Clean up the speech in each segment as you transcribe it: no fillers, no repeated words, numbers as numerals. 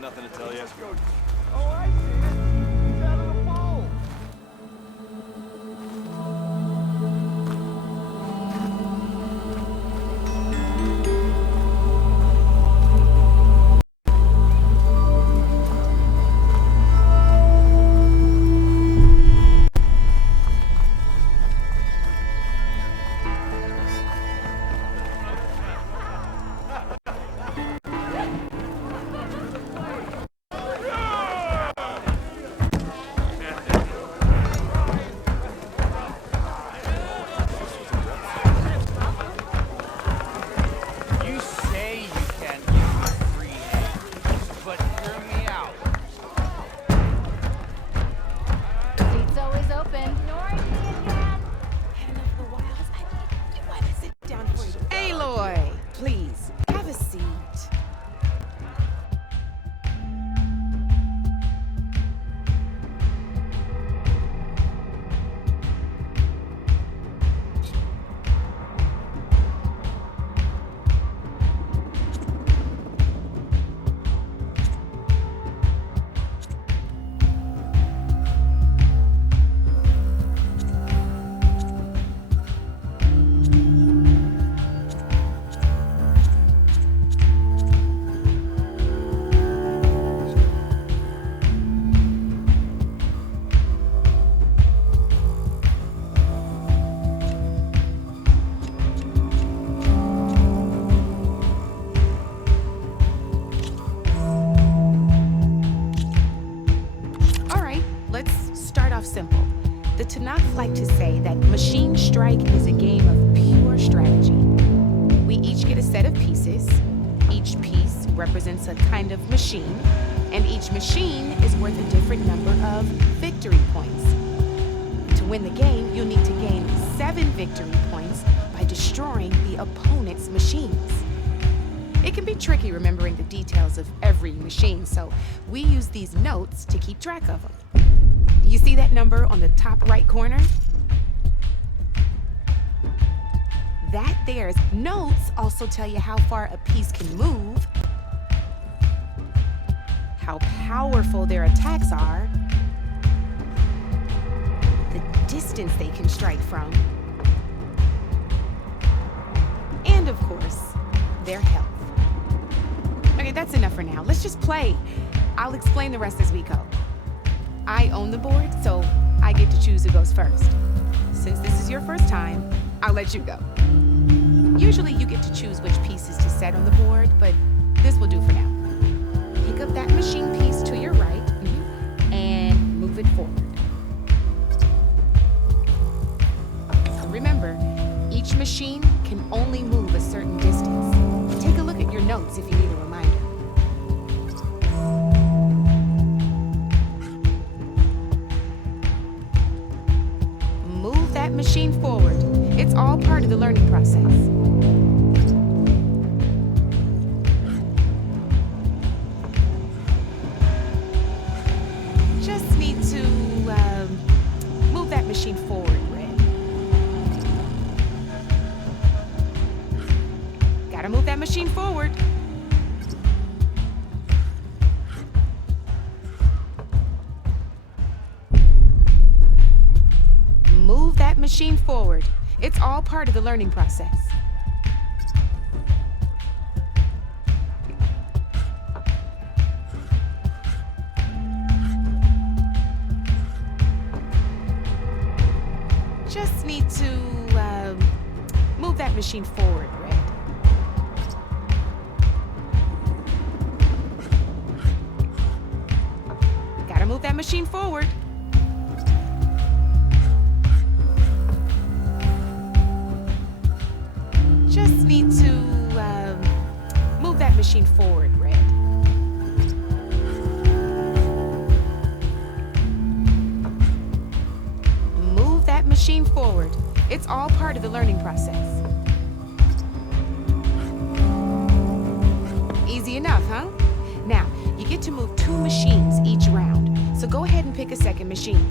got nothing to tell you. Oh, I see it. It's out of the bowl. Simple. The Tanakh like to say that Machine Strike is a game of pure strategy. We each get a set of pieces. Each piece represents a kind of machine, and each machine is worth a different number of victory points. To win the game, you'll need to gain 7 victory points by destroying the opponent's machines. It can be tricky remembering the details of every machine, so we use these notes to keep track of them. You see that number on the top right corner? That there's notes also tell you how far a piece can move, how powerful their attacks are, the distance they can strike from, and of course, their health. Okay, that's enough for now. Let's just play. I'll explain the rest as we go. I own the board, so I get to choose who goes first. Since this is your first time, I'll let you go. Usually you get to choose which pieces to set on the board, but this will do for now. Pick up that machine piece to your right, and move it forward. Remember, each machine can only move a certain distance. Take a look at your notes if you need a reminder. Move that machine forward. It's all part of the learning process. Just need to move that machine forward, Red. Gotta move that machine forward. Move that machine forward. It's all part of the learning process. Just need to move that machine forward, Red. Gotta move that machine forward. Just need to move that machine forward, Red. Move that machine forward. It's all part of the learning process. Easy enough, huh? Now, you get to move 2 machines each round, so go ahead and pick a second machine.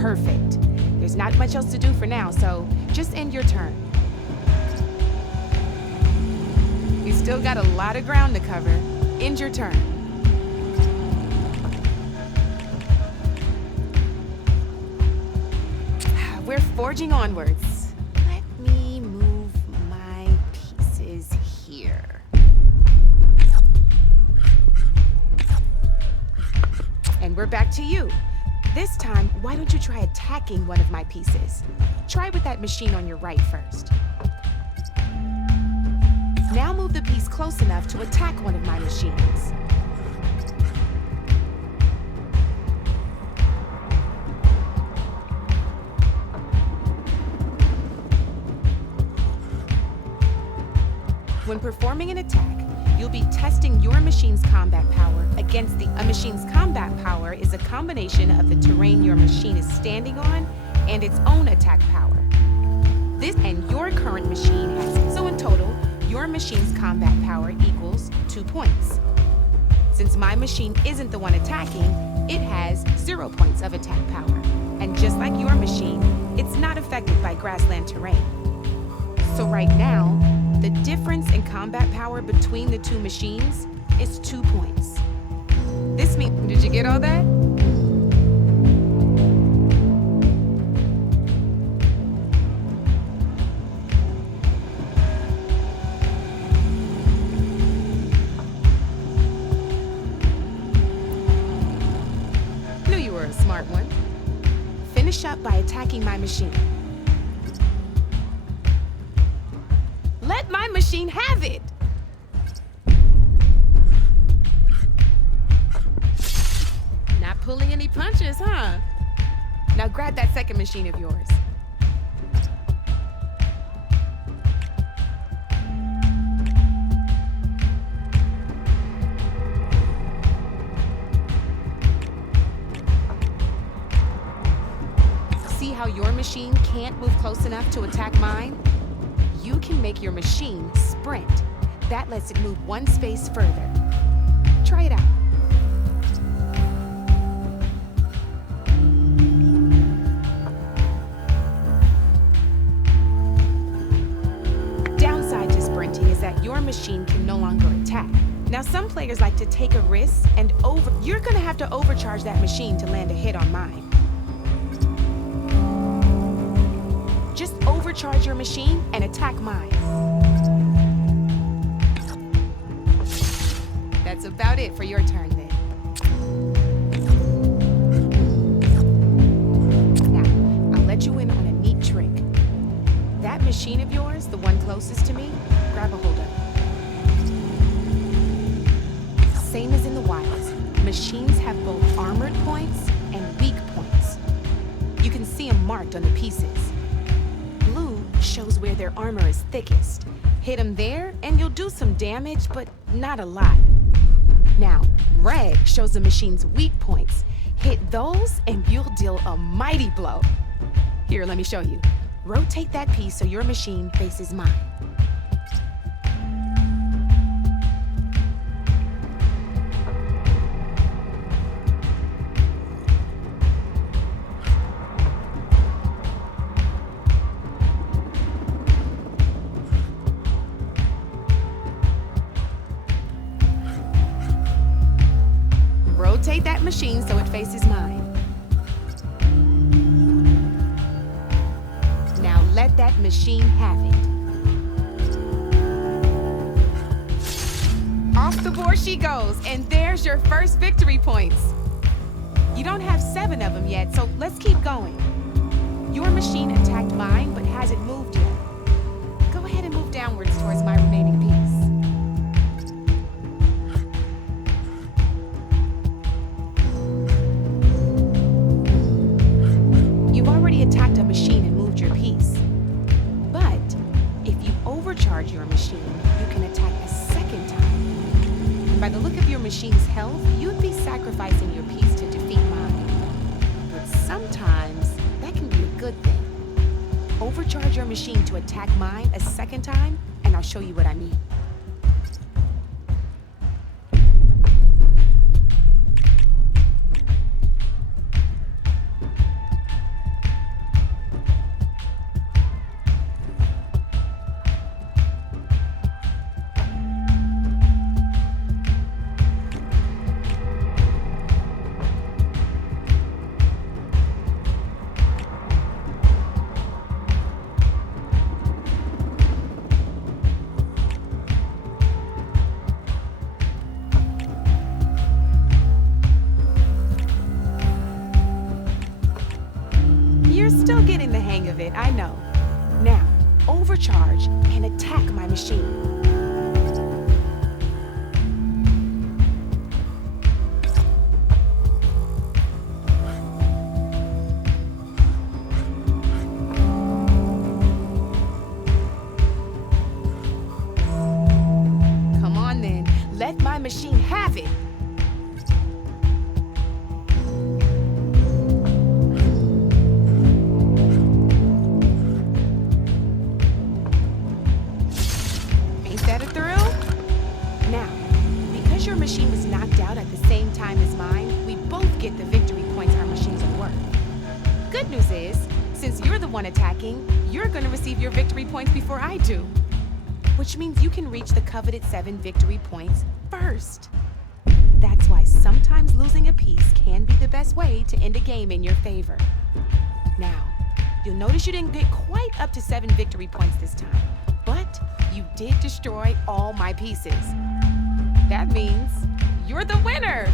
Perfect. There's not much much else to do for now, so just end your turn. You still got a lot of ground to cover. End your turn. We're forging onwards. Let me move my pieces here. And we're back to you. This time, why don't you try attacking one of my pieces? Try with that machine on your right first. Now move the piece close enough to attack one of my machines. When performing an attack, you'll be testing your machine's combat power against a machine's combat power is a combination of the terrain your machine is standing on and its own attack power. This and your current machine has, so in total, your machine's combat power equals 2 points. Since my machine isn't the one attacking, it has 0 points of attack power. And just like your machine, it's not affected by grassland terrain. So right now, the difference in combat power between the two machines is 2 points. This means, did you get all that? Knew you were a smart one. Finish up by attacking my machine. Let my machine have it! Not pulling any punches, huh? Now grab that second machine of yours. See how your machine can't move close enough to attack mine? You can make your machine sprint. That lets it move one space further. Try it out. Downside to sprinting is that your machine can no longer attack. Now some players like to take a risk and you're gonna have to overcharge that machine to land a hit on mine. Just overcharge your machine and attack mine. That's about it for your turn then. Now, I'll let you in on a neat trick. That machine of yours, the one closest to me, grab a hold of it. Same as in the wilds, machines have both armored points and weak points. You can see them marked on the pieces. Shows where their armor is thickest. Hit them there and you'll do some damage, but not a lot. Now, red shows the machine's weak points. Hit those and you'll deal a mighty blow. Here, let me show you. Rotate that piece so your machine faces mine. Rotate that machine so it faces mine. Now let that machine have it. Off the board she goes, and there's your first victory points. You don't have 7 of them yet, so let's keep going. Your machine attacked mine, but hasn't moved yet. Go ahead and move downwards towards my remaining piece. Attacked a machine and moved your piece. But if you overcharge your machine, you can attack a second time. And by the look of your machine's health, you'd be sacrificing your piece to defeat mine. But sometimes that can be a good thing. Overcharge your machine to attack mine a second time, and I'll show you what I mean. I know. Now, overcharge and attack my machine. Come on then, let my machine have it. Ain't that a thrill? Now, because your machine was knocked out at the same time as mine, we both get the victory points our machines are worth. Good news is, since you're the one attacking, you're gonna receive your victory points before I do. Which means you can reach the coveted 7 victory points first. That's why sometimes losing a piece can be the best way to end a game in your favor. Now, you'll notice you didn't get quite up to 7 victory points this time, but you did destroy all my pieces. That means you're the winner.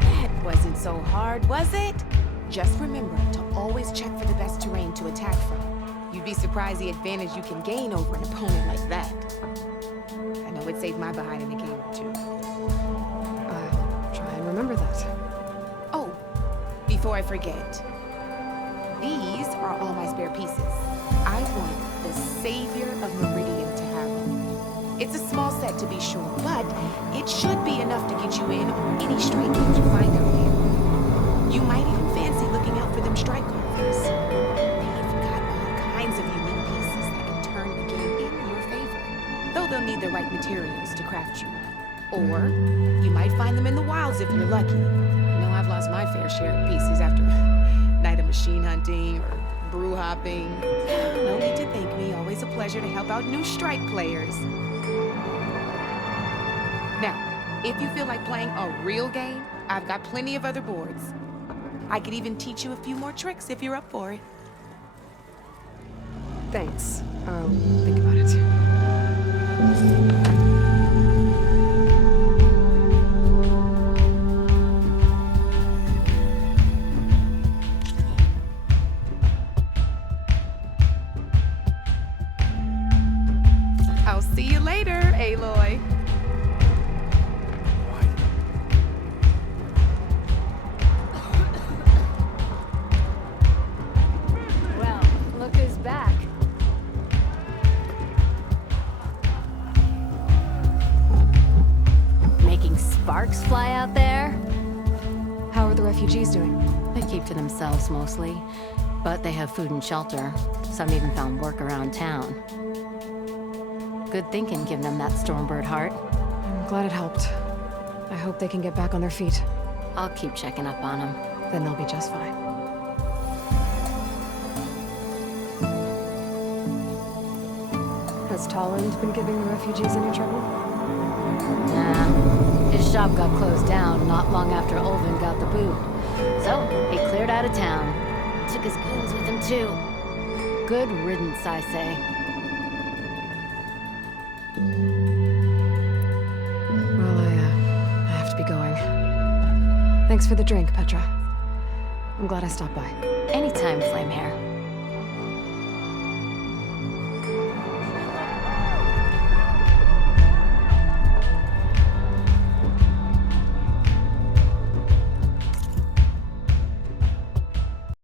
That wasn't so hard, was it? Just remember to always check for the best terrain to attack from. You'd be surprised the advantage you can gain over an opponent like that. I know it saved my behind in a game or two. I'll try and remember that. Oh, before I forget, these are all my spare pieces. I want the Savior of Meridian to have them. It's a small set to be sure, but it should be enough to get you in on any strike games you find out there. You might even fancy looking out for them strike carvers. They've got all kinds of unique pieces that can turn the game in your favor, though they'll need the right materials to craft you one. Or you might find them in the wilds if you're lucky. I know I've lost my fair share of pieces after a night of machine hunting or brew hopping. No need to thank me. Always a pleasure to help out new strike players. Now, if you feel like playing a real game, I've got plenty of other boards. I could even teach you a few more tricks if you're up for it. Thanks. I'll think about it. I'll see you later, Aloy. Well, look who's back. Making sparks fly out there? How are the refugees doing? They keep to themselves mostly, but they have food and shelter. Some even found work around town. Good thinking giving them that Stormbird heart. I'm glad it helped. I hope they can get back on their feet. I'll keep checking up on them. Then they'll be just fine. Has Tolland been giving the refugees any trouble? Nah, his shop got closed down not long after Ulvin got the boot. So, he cleared out of town. Took his goons with him too. Good riddance, I say. Well, I have to be going. Thanks for the drink, Petra. I'm glad I stopped by. Anytime, Flamehair.